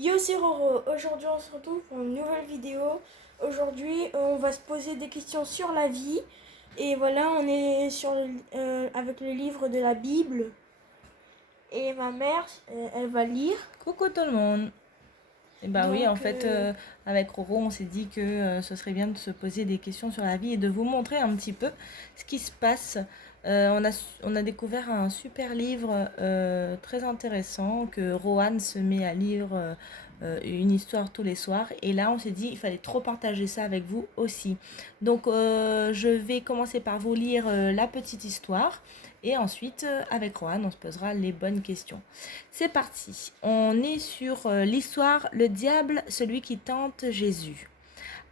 Yo, c'est Roro. Aujourd'hui, on se retrouve pour une nouvelle vidéo. Aujourd'hui, on va se poser des questions sur la vie. Et voilà, on est avec le livre de la Bible. Et ma mère, elle va lire. Coucou tout le monde. Et bah oui, en Donc, fait, avec Roro, on s'est dit que ce serait bien de se poser des questions sur la vie et de vous montrer un petit peu ce qui se passe. On a découvert un super livre très intéressant que Rohan se met à lire une histoire tous les soirs. Et là, on s'est dit il fallait trop partager ça avec vous aussi. Donc, je vais commencer par vous lire la petite histoire. Et ensuite, avec Rohan, on se posera les bonnes questions. C'est parti. On est sur l'histoire Le diable, celui qui tente Jésus.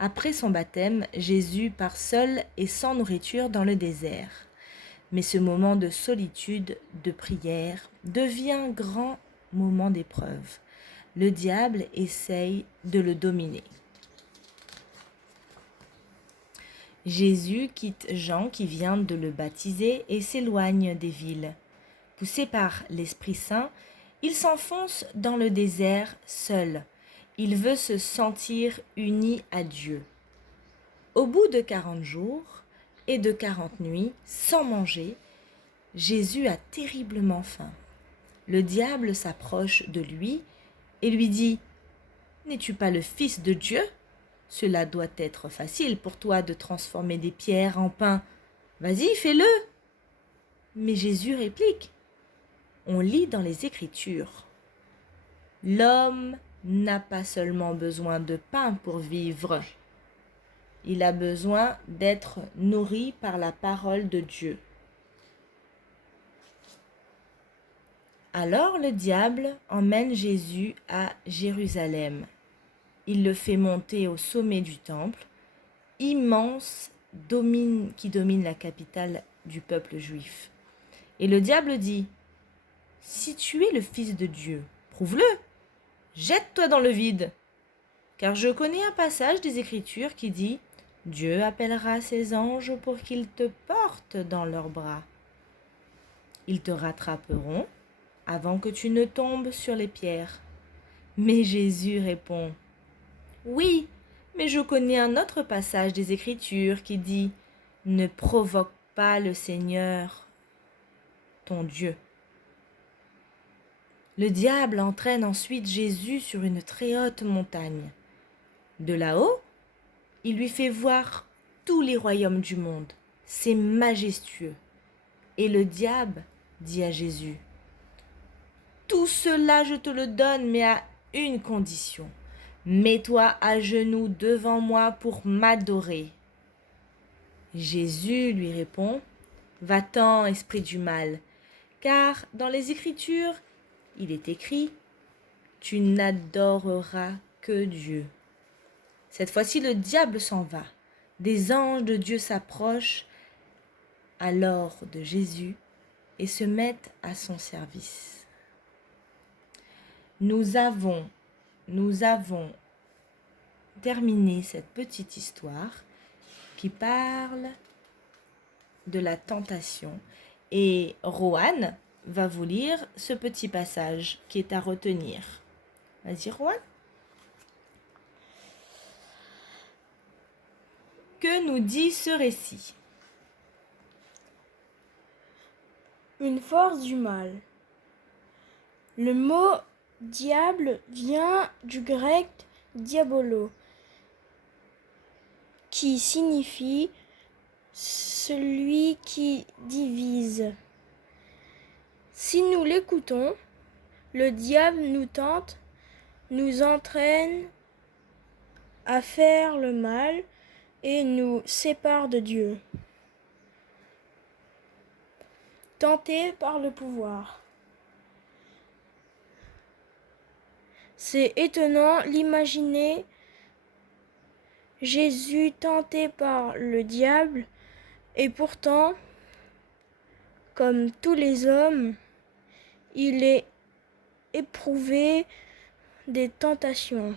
Après son baptême, Jésus part seul et sans nourriture dans le désert. Mais ce moment de solitude, de prière, devient grand moment d'épreuve. Le diable essaye de le dominer. Jésus quitte Jean qui vient de le baptiser et s'éloigne des villes. Poussé par l'Esprit Saint, il s'enfonce dans le désert seul. Il veut se sentir uni à Dieu. Au bout de 40 jours et de 40 nuits, sans manger, Jésus a terriblement faim. Le diable s'approche de lui et lui dit « N'es-tu pas le Fils de Dieu ? Cela doit être facile pour toi de transformer des pierres en pain. Vas-y, fais-le !» Mais Jésus réplique « On lit dans les Écritures. L'homme n'a pas seulement besoin de pain pour vivre. Il a besoin d'être nourri par la parole de Dieu. » Alors le diable emmène Jésus à Jérusalem. Il le fait monter au sommet du temple, immense qui domine la capitale du peuple juif. Et le diable dit « Si tu es le Fils de Dieu, prouve-le, jette-toi dans le vide. Car je connais un passage des Écritures qui dit « Dieu appellera ses anges pour qu'ils te portent dans leurs bras. Ils te rattraperont avant que tu ne tombes sur les pierres. » Mais Jésus répond « Oui, mais je connais un autre passage des Écritures qui dit « Ne provoque pas le Seigneur, ton Dieu. » Le diable entraîne ensuite Jésus sur une très haute montagne. De là-haut, il lui fait voir tous les royaumes du monde. C'est majestueux. Et le diable dit à Jésus, « Tout cela je te le donne, mais à une condition. Mets-toi à genoux devant moi pour m'adorer. » Jésus lui répond, « Va-t'en, esprit du mal, car dans les Écritures, il est écrit, « Tu n'adoreras que Dieu. » Cette fois-ci, le diable s'en va. Des anges de Dieu s'approchent alors de Jésus et se mettent à son service. Nous avons terminé cette petite histoire qui parle de la tentation. Et Rohan va vous lire ce petit passage qui est à retenir. Vas-y, Rohan. Que nous dit ce récit? Une force du mal. Le mot diable vient du grec diabolo, qui signifie celui qui divise. Si nous l'écoutons, le diable nous tente, nous entraîne à faire le mal et nous sépare de Dieu. Tenté par le pouvoir. C'est étonnant l'imaginer. Jésus tenté par le diable, et pourtant, comme tous les hommes, il est éprouvé des tentations.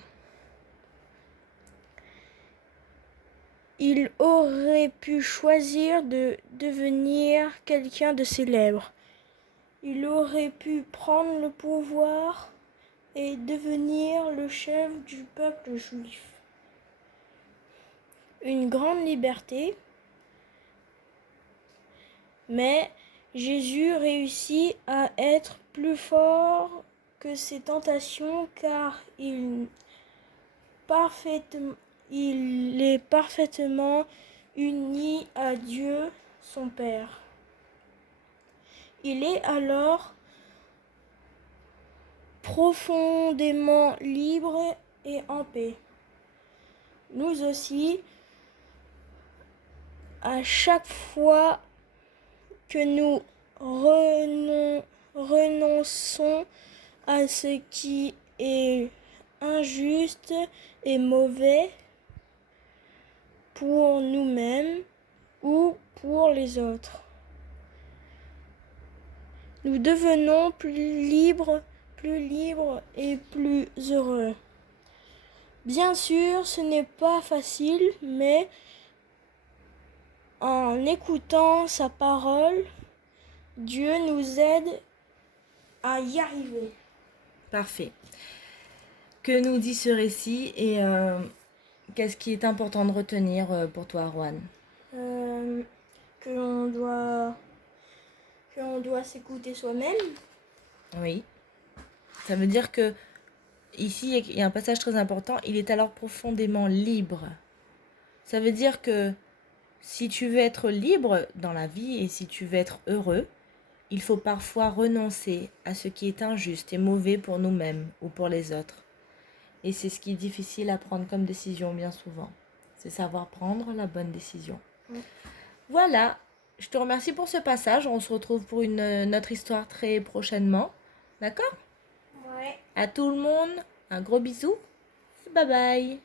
Il aurait pu choisir de devenir quelqu'un de célèbre. Il aurait pu prendre le pouvoir et devenir le chef du peuple juif. Une grande liberté, mais Jésus réussit à être plus fort que ses tentations car il est parfaitement uni à Dieu, son Père. Il est alors profondément libre et en paix. Nous aussi, à chaque fois que nous renonçons à ce qui est injuste et mauvais pour nous-mêmes ou pour les autres, nous devenons plus libres et plus heureux. Bien sûr, ce n'est pas facile, mais en écoutant sa parole, Dieu nous aide à y arriver. Parfait. Que nous dit ce récit et qu'est-ce qui est important de retenir pour toi, Rohan? Qu'on doit s'écouter soi-même. Oui. Ça veut dire que ici, il y a un passage très important. Il est alors profondément libre. Ça veut dire que si tu veux être libre dans la vie et si tu veux être heureux, il faut parfois renoncer à ce qui est injuste et mauvais pour nous-mêmes ou pour les autres. Et c'est ce qui est difficile à prendre comme décision bien souvent. C'est savoir prendre la bonne décision. Voilà, je te remercie pour ce passage. On se retrouve pour une autre histoire très prochainement. D'accord ? Ouais. À tout le monde, un gros bisou. Bye bye.